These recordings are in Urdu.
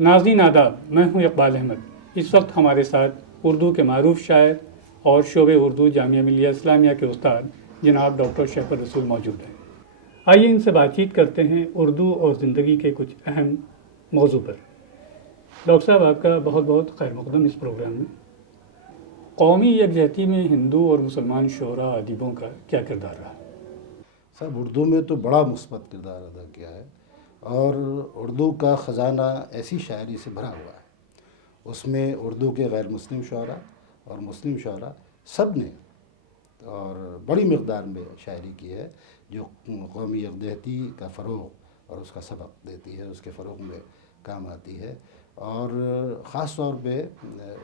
ناظرین آداب، میں ہوں اقبال احمد۔ اس وقت ہمارے ساتھ اردو کے معروف شاعر اور شعبہ اردو جامعہ ملیہ اسلامیہ کے استاد جناب ڈاکٹر شیخ الرسول موجود ہیں۔ آئیے ان سے بات چیت کرتے ہیں اردو اور زندگی کے کچھ اہم موضوع پر۔ ڈاکٹر صاحب، آپ کا بہت بہت خیر مقدم اس پروگرام میں۔ قومی یکجہتی میں ہندو اور مسلمان شعراء ادیبوں کا کیا کردار رہا؟ صاحب، اردو میں تو بڑا مثبت کردار ادا کیا ہے، اور اردو کا خزانہ ایسی شاعری سے بھرا ہوا ہے۔ اس میں اردو کے غیر مسلم شعراء اور مسلم شعراء سب نے اور بڑی مقدار میں شاعری کی ہے، جو قومی یکجہتی کا فروغ اور اس کا سبق دیتی ہے، اس کے فروغ میں کام آتی ہے۔ اور خاص طور پہ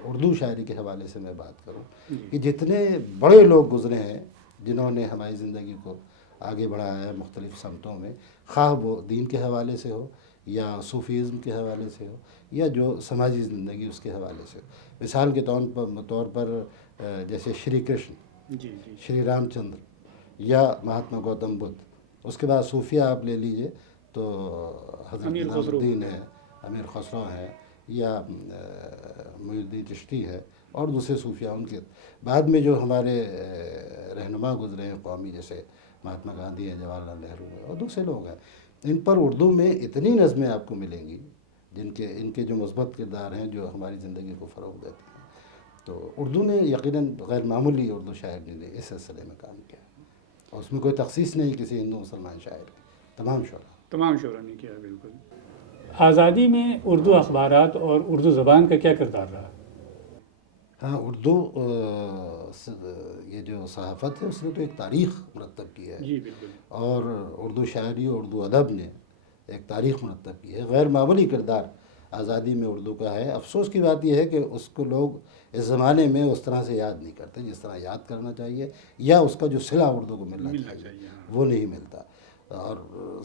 اردو شاعری کے حوالے سے میں بات کروں کہ جتنے بڑے لوگ گزرے ہیں جنہوں نے ہماری زندگی کو آگے بڑھایا ہے مختلف سمتوں میں، خواہ وہ دین کے حوالے سے ہو یا صوفیزم کے حوالے سے ہو یا جو سماجی زندگی اس کے حوالے سے ہو۔ مثال کے طور پر جیسے شری کرشن، شری رام چندر یا مہاتما گوتم بدھ۔ اس کے بعد صوفیہ آپ لے لیجئے تو حضرت نظام الدین ہے، امیر خسرو ہے، یا معین الدین چشتی ہے، اور دوسرے صوفیہ ان کے بعد میں جو ہمارے رہنما گزرے ہیں قومی، جیسے مہاتما گاندھی ہیں، جواہر لال نہرو ہیں، اور دوسرے لوگ ہیں۔ ان پر اردو میں اتنی نظمیں آپ کو ملیں گی ان کے جو مثبت کردار ہیں، جو ہماری زندگی کو فروغ دیتے ہیں۔ تو اردو نے یقیناً غیر معمولی اردو شاعری نے اس سلسلے میں کام کیا، اور اس میں کوئی تخصیص نہیں کسی ہندو مسلمان شاعر کی، تمام شعراء نے کیا۔ بالکل۔ آزادی میں اردو اخبارات اور اردو زبان کا کیا کردار رہا؟ ہاں، اردو یہ جو صحافت ہے اس نے تو ایک تاریخ مرتب کی ہے، جی بالکل۔ اور اردو شاعری اور اردو ادب نے ایک تاریخ مرتب کی ہے۔ غیر معمولی کردار آزادی میں اردو کا ہے۔ افسوس کی بات یہ ہے کہ اس کو لوگ اس زمانے میں اس طرح سے یاد نہیں کرتے جس طرح یاد کرنا چاہیے، یا اس کا جو صلہ اردو کو ملنا چاہیے وہ نہیں ملتا۔ اور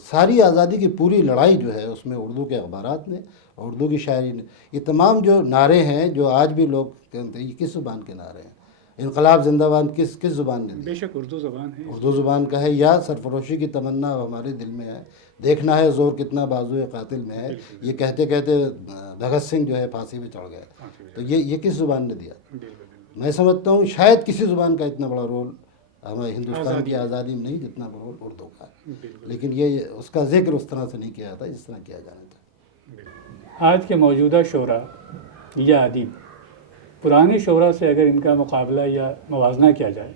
ساری آزادی کی پوری لڑائی جو ہے اس میں اردو کے اخبارات نے، اردو کی شاعری نے، یہ تمام جو نعرے ہیں جو آج بھی لوگ کہتے ہیں، یہ کس زبان کے نعرے ہیں؟ انقلاب زندہ باد کس زبان نے دی؟ بے شک اردو زبان ہے، اردو زبان کا ہے۔ یا سرفروشی کی تمنا ہمارے دل میں ہے، دیکھنا ہے زور کتنا بازوئے قاتل میں ہے، یہ کہتے کہتے بھگت سنگھ جو ہے پھانسی پہ چڑھ گئے۔ تو یہ کس زبان نے دیا؟ میں سمجھتا ہوں شاید کسی زبان کا اتنا بڑا رول ہمارے ہندوستان کی آزادی میں نہیں جتنا رول اردو کا ہے، لیکن یہ اس کا ذکر اس طرح سے نہیں کیا جاتا جس طرح کیا جانا چاہیے۔ آج کے موجودہ شعراء یا ادیب پرانے شعراء سے اگر ان کا مقابلہ یا موازنہ کیا جائے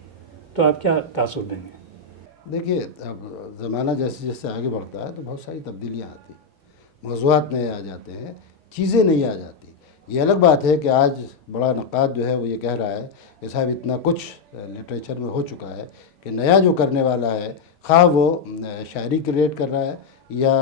تو آپ کیا تاثر دیں گے؟ دیکھیے، اب زمانہ جیسے جیسے آگے بڑھتا ہے تو بہت ساری تبدیلیاں آتی ہیں، موضوعات نئے آ جاتے ہیں، چیزیں نہیں آ جاتی۔ یہ الگ بات ہے کہ آج بڑا نقاد جو ہے وہ یہ کہہ رہا ہے کہ صاحب اتنا کچھ لٹریچر میں ہو چکا ہے کہ نیا جو کرنے والا ہے، خواہ وہ شاعری کریٹ کر رہا ہے یا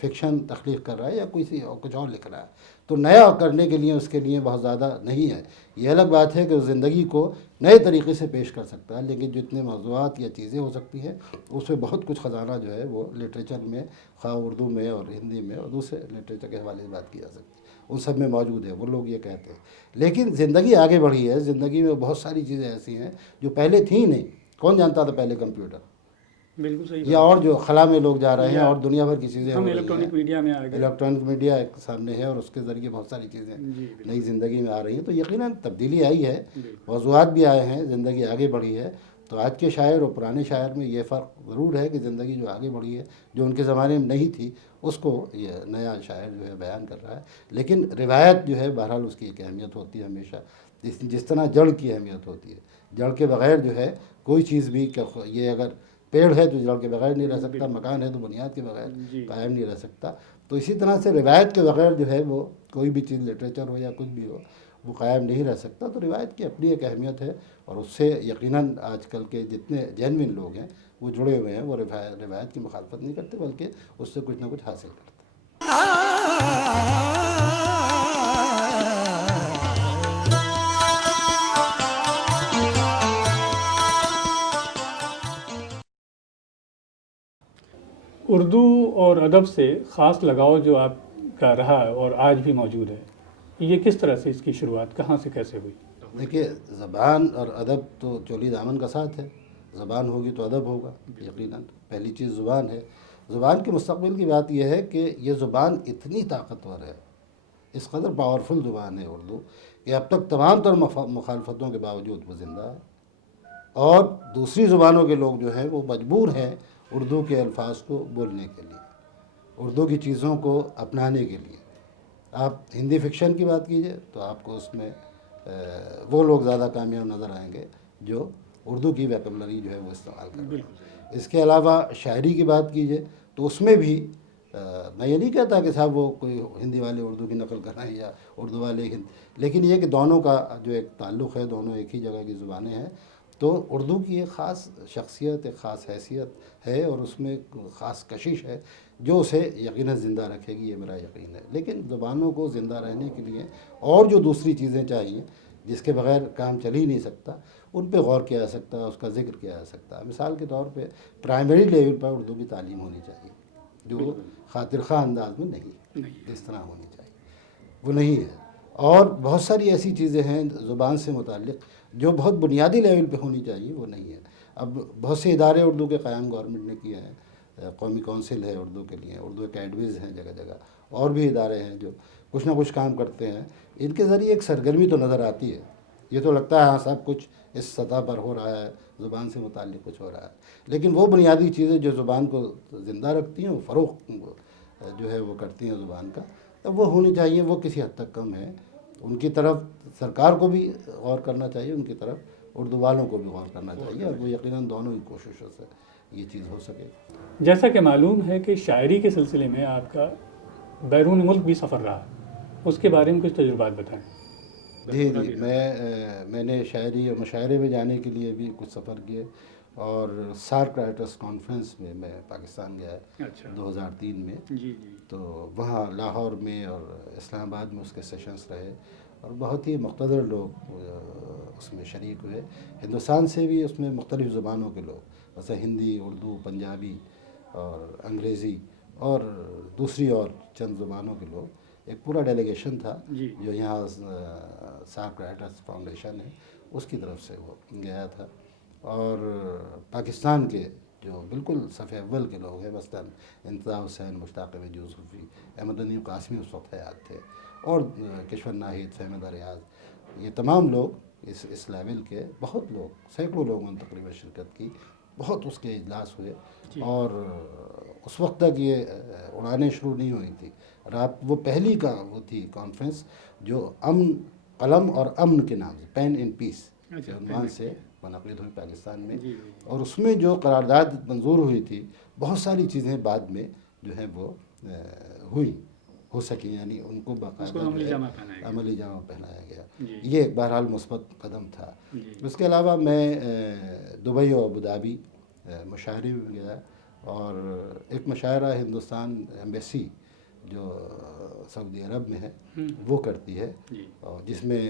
فکشن تخلیق کر رہا ہے یا کچھ اور لکھ رہا ہے، تو نیا کرنے کے لیے اس کے لیے بہت زیادہ نہیں ہے۔ یہ الگ بات ہے کہ وہ زندگی کو نئے طریقے سے پیش کر سکتا ہے، لیکن جتنے موضوعات یا چیزیں ہو سکتی ہیں اس میں بہت کچھ خزانہ جو ہے وہ لٹریچر میں، خواہ اردو میں اور ہندی میں اور دوسرے لٹریچر کے حوالے سے بات کی جا سکتی ہے، ان سب میں موجود ہے، وہ لوگ یہ کہتے ہیں۔ لیکن زندگی آگے بڑھی ہے، زندگی میں بہت ساری چیزیں ایسی ہیں جو پہلے تھیں نہیں۔ کون جانتا تھا پہلے کمپیوٹر؟ بالکل صحیح یا اور جو خلا میں لوگ جا رہے ہیں اور دنیا بھر کی چیزیں ہو رہی ہیں، الیکٹرانک میڈیا میں آ گئے، الیکٹرانک میڈیا ایک سامنے ہے اور اس کے ذریعے بہت ساری چیزیں نئی زندگی میں آ رہی ہیں، تو یقیناً تبدیلی آئی ہے، موضوعات بھی آئے ہیں، زندگی آگے بڑھی ہے۔ تو آج کے شاعر اور پرانے شاعر میں یہ فرق ضرور ہے کہ زندگی جو آگے بڑھی ہے، جو ان کے زمانے میں نہیں تھی، اس کو یہ نیا شاعر جو ہے بیان کر رہا ہے۔ لیکن روایت جو ہے بہرحال اس کی ایک اہمیت ہوتی ہے ہمیشہ، جس طرح جڑ کی اہمیت ہوتی ہے۔ جڑ کے بغیر جو ہے کوئی چیز بھی، یہ اگر پیڑ ہے تو جڑ کے بغیر نہیں رہ سکتا، مکان ہے تو بنیاد کے بغیر قائم نہیں رہ سکتا، تو اسی طرح سے روایت کے بغیر جو ہے وہ کوئی بھی چیز، لٹریچر ہو یا کچھ بھی ہو، وہ قائم نہیں رہ سکتا۔ تو روایت کی اپنی ایک اہمیت ہے، اور اس سے یقیناً آج کل کے جتنے جینوین لوگ ہیں وہ جڑے ہوئے ہیں، وہ روایت کی مخالفت نہیں کرتے بلکہ اس سے کچھ نہ کچھ حاصل کرتے ہیں۔ اردو اور ادب سے خاص لگاؤ جو آپ کا رہا اور آج بھی موجود ہے، یہ کس طرح سے اس کی شروعات کہاں سے کیسے ہوئی؟ دیکھیے، زبان اور ادب تو چولی دامن کا ساتھ ہے، زبان ہوگی تو ادب ہوگا، یقیناً پہلی چیز زبان ہے۔ زبان کے مستقبل کی بات یہ ہے کہ یہ زبان اتنی طاقتور ہے، اس قدر پاورفل زبان ہے اردو کہ اب تک تمام تر مخالفتوں کے باوجود وہ زندہ ہے، اور دوسری زبانوں کے لوگ جو ہیں وہ مجبور ہیں اردو کے الفاظ کو بولنے کے لیے، اردو کی چیزوں کو اپنانے کے لیے۔ آپ ہندی فکشن کی بات کیجئے تو آپ کو اس میں وہ لوگ زیادہ کامیاب نظر آئیں گے جو اردو کی ویکیبلری جو ہے وہ استعمال کر رہے ہیں۔ اس کے علاوہ شاعری کی بات کیجئے تو اس میں بھی میں یہ نہیں کہتا کہ صاحب وہ کوئی ہندی والے اردو کی نقل کر رہے ہیں یا اردو والے لیکن یہ کہ دونوں کا جو ایک تعلق ہے، دونوں ایک ہی جگہ کی زبانیں ہیں، تو اردو کی ایک خاص شخصیت، ایک خاص حیثیت ہے، اور اس میں ایک خاص کشش ہے جو اسے یقیناً زندہ رکھے گی، یہ میرا یقین ہے۔ لیکن زبانوں کو زندہ رہنے کے لیے اور جو دوسری چیزیں چاہیے جس کے بغیر کام چل ہی نہیں سکتا، ان پہ غور کیا جا سکتا ہے، اس کا ذکر کیا جا سکتا ہے۔ مثال کے طور پہ پرائمری لیول پر اردو کی تعلیم ہونی چاہیے، جو خاطر خواہ انداز میں نہیں، اس طرح ہونی چاہیے، وہ نہیں ہے۔ اور بہت ساری ایسی چیزیں ہیں زبان سے متعلق جو بہت بنیادی لیول پہ ہونی چاہیے، وہ نہیں ہے۔ اب بہت سے ادارے اردو کے قیام گورنمنٹ نے کیے ہیں، قومی کونسل ہے اردو کے لیے، اردو اکیڈمیز ہیں جگہ جگہ، اور بھی ادارے ہیں جو کچھ نہ کچھ کام کرتے ہیں۔ ان کے ذریعے ایک سرگرمی تو نظر آتی ہے، یہ تو لگتا ہے ہاں سب کچھ اس سطح پر ہو رہا ہے، زبان سے متعلق کچھ ہو رہا ہے، لیکن وہ بنیادی چیزیں جو زبان کو زندہ رکھتی ہیں، وہ فروغ جو ہے وہ کرتی ہیں زبان کا، اب وہ ہونی چاہیے، وہ کسی حد تک کم ہے۔ ان کی طرف سرکار کو بھی غور کرنا چاہیے، ان کی طرف اردو والوں کو بھی غور کرنا چاہیے، اور وہ یقیناً دونوں کی کوششوں سے یہ چیز ہو سکے۔ جیسا کہ معلوم ہے کہ شاعری کے سلسلے میں آپ کا بیرون ملک بھی سفر رہا، اس کے بارے میں کچھ تجربات بتائیں۔ جی جی، میں نے شاعری اور مشاعرے میں جانے کے لیے بھی کچھ سفر کیے، اور سارک رائٹرس کانفرنس میں پاکستان گیا اچھا 2003 میں، جی جی تو وہاں لاہور میں اور اسلام آباد میں اس کے سیشنز رہے، اور بہت ہی مقتدر لوگ اس میں شریک ہوئے، ہندوستان سے بھی اس میں مختلف زبانوں کے لوگ، جیسے ہندی، اردو، پنجابی اور انگریزی اور دوسری اور چند زبانوں کے لوگ، ایک پورا ڈیلیگیشن تھا جی جو یہاں سارک رائٹرس فاؤنڈیشن ہے اس کی طرف سے وہ گیا تھا۔ اور پاکستان کے جو بالکل صف اول کے لوگ ہیں، مثلاً انتظار حسین، مشتاق احمد یوسفی، احمد الدین قاسمی اس وقت حیات تھے، اور کشور ناہید، فہمید ریاض، یہ تمام لوگ اس لیول کے بہت لوگ، سینکڑوں لوگوں نے تقریباً شرکت کی، بہت اس کے اجلاس ہوئے، اور اس وقت تک یہ اڑانیں شروع نہیں ہوئی تھی۔ وہ پہلی وہ تھی کانفرنس جو امن، قلم اور امن کے نام سے، پین اینڈ پیس کے عنوان سے منعقد ہوئی پاکستان میں، اور اس میں جو قرارداد منظور ہوئی تھی، بہت ساری چیزیں بعد میں جو ہیں وہ ہو سکیں، یعنی ان کو باقاعدہ عملی جامہ پہنایا گیا۔ یہ ایک بہرحال مثبت قدم تھا۔ اس کے علاوہ میں دبئی اور ابوظہبی مشاعرے میں گیا، اور ایک مشاعرہ ہندوستان ایمبیسی جو سعودی عرب میں ہے وہ کرتی ہے، اور جس میں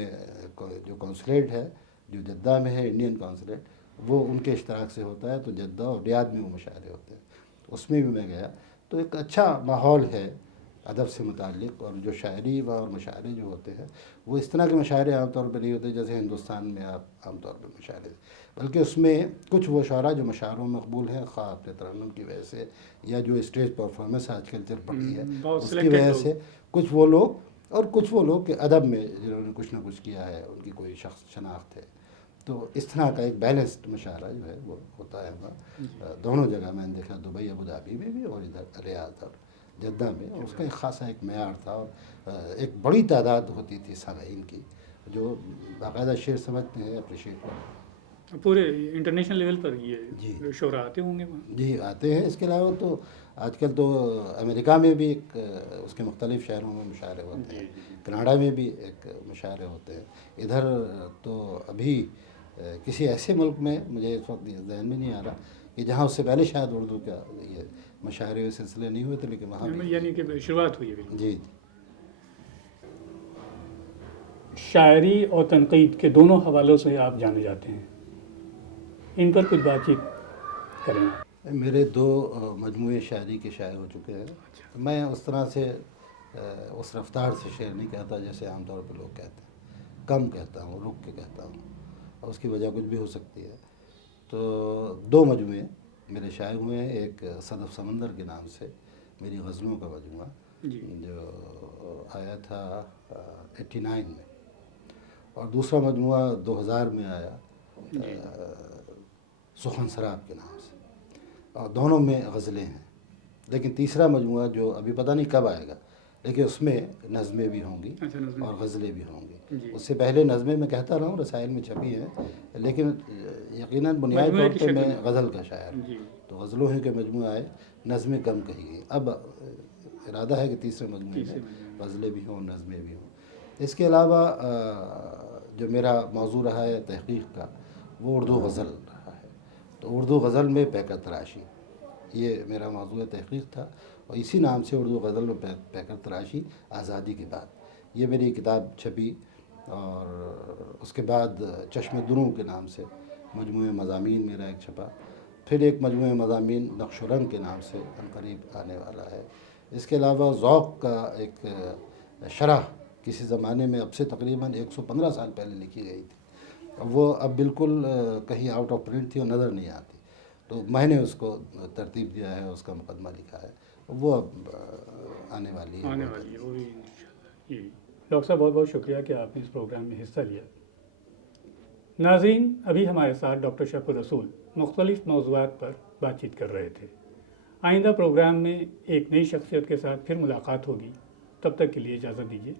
جو کونسلیٹ ہے جو جدہ میں ہے، انڈین کونسلیٹ، وہ ان کے اشتراک سے ہوتا ہے، تو جدہ اور ریاض میں وہ مشاعرے ہوتے ہیں، اس میں بھی میں گیا۔ تو ایک اچھا ماحول ہے ادب سے متعلق، اور جو شاعری اور مشاعرے جو ہوتے ہیں وہ اس طرح کے مشاعرے عام طور پہ نہیں ہوتے جیسے ہندوستان میں آپ عام طور پہ مشاعرے، بلکہ اس میں کچھ وہ شعراء جو مشاعروں میں مقبول ہیں، خواہ اپنے ترنم کی وجہ سے یا جو اسٹیج پرفارمنس آج کل چل پڑی ہے اس کی وجہ سے، کچھ وہ لوگ کہ ادب میں جنہوں نے کچھ نہ کچھ کیا ہے، ان کی کوئی شخص شناخت ہے، تو اس طرح کا ایک بیلنسڈ مشاعرہ جو ہے وہ ہوتا ہے وہاں۔ دونوں جگہ میں نے دیکھا، دبئی ابوظہبی میں بھی اور ادھر ریاض اور جدہ میں، اس کا ایک خاصا ایک معیار تھا، اور ایک بڑی تعداد ہوتی تھی سامعین کی جو باقاعدہ شعر سمجھتے ہیں، اپریشیٹ کرتے ہیں۔ پورے انٹرنیشنل لیول پر یہ شعراء آتے ہوں گے وہاں؟ جی آتے ہیں۔ اس کے علاوہ تو آج کل تو امریکہ میں بھی ایک اس کے مختلف شہروں میں مشاعرے ہوتے ہیں، کینیڈا میں بھی ایک مشاعرے ہوتے ہیں، ادھر تو ابھی کسی ایسے ملک میں مجھے اس وقت ذہن میں نہیں آ رہا کہ جہاں اس سے پہلے شاید اردو کا یہ مشاعرے کے سلسلے نہیں ہوئے تھے، لیکن وہاں بھی یعنی کہ شروعات ہوئی ہے۔ جی۔ شاعری اور تنقید کے دونوں حوالوں سے آپ جانے جاتے ہیں، ان پر کچھ بات چیت کریں۔ میرے 2 مجموعے شاعری کے شائع ہو چکے ہیں۔ میں اس طرح سے اس رفتار سے شعر نہیں کہتا جیسے عام طور پہ لوگ کہتے ہیں، کم کہتا ہوں، رک کے کہتا ہوں، اور اس کی وجہ کچھ بھی ہو سکتی ہے۔ تو 2 مجموعے میرے شائع ہوئے ہیں، ایک صدف سمندر کے نام سے میری غزلوں کا مجموعہ، جی جو آیا تھا 89 میں، اور دوسرا مجموعہ 2000 میں آیا جی سخن سراب کے نام سے، اور دونوں میں غزلیں ہیں. لیکن تیسرا مجموعہ جو ابھی پتہ نہیں کب آئے گا، لیکن اس میں نظمیں بھی ہوں گی اچھا نظم اور غزلیں بھی ہوں گی. جی اس سے پہلے نظمیں میں کہتا رہا ہوں رسائل میں چھپی ہیں، لیکن یقیناً بنیادی مجموعے طور کی پہ شکل میں میں. غزل کا شاعر ہوں. جی تو غزلوں ہی کے مجموعہ آئے، نظمیں کم کہی گئی. اب ارادہ ہے کہ تیسرے مجموعے میں تیسرے مجموعے میں. غزلیں بھی ہوں، نظمیں بھی ہوں. اس کے علاوہ جو میرا موضوع رہا ہے تحقیق کا، وہ اردو غزل رہا ہے. تو اردو غزل میں پیکر تراشی، یہ میرا موضوع تحقیق تھا، اور اسی نام سے اردو غزل میں پیکر تراشی آزادی کے بعد یہ میری کتاب چھپی. اور اس کے بعد چشم دروں کے نام سے مجموعہ مضامین میرا ایک چھپا. پھر ایک مجموعہ مضامین نقش و رنگ کے نام سے عنقریب آنے والا ہے. اس کے علاوہ ذوق کا ایک شرح کسی زمانے میں، اب سے تقریباً 115 سال پہلے لکھی گئی تھی، وہ اب بالکل کہیں آؤٹ آف پرنٹ تھی اور نظر نہیں آتی. تو میں نے اس کو ترتیب دیا ہے، اس کا مقدمہ لکھا ہے، وہ اب آنے والی ہے. آنے والی ہے وہ بھی انشاءاللہ. جی ڈاکٹر صاحب بہت بہت شکریہ کہ آپ نے اس پروگرام میں حصہ لیا. ناظرین، ابھی ہمارے ساتھ ڈاکٹر شیخ الرسول مختلف موضوعات پر بات چیت کر رہے تھے. آئندہ پروگرام میں ایک نئی شخصیت کے ساتھ پھر ملاقات ہوگی. تب تک کے لیے اجازت دیجیے.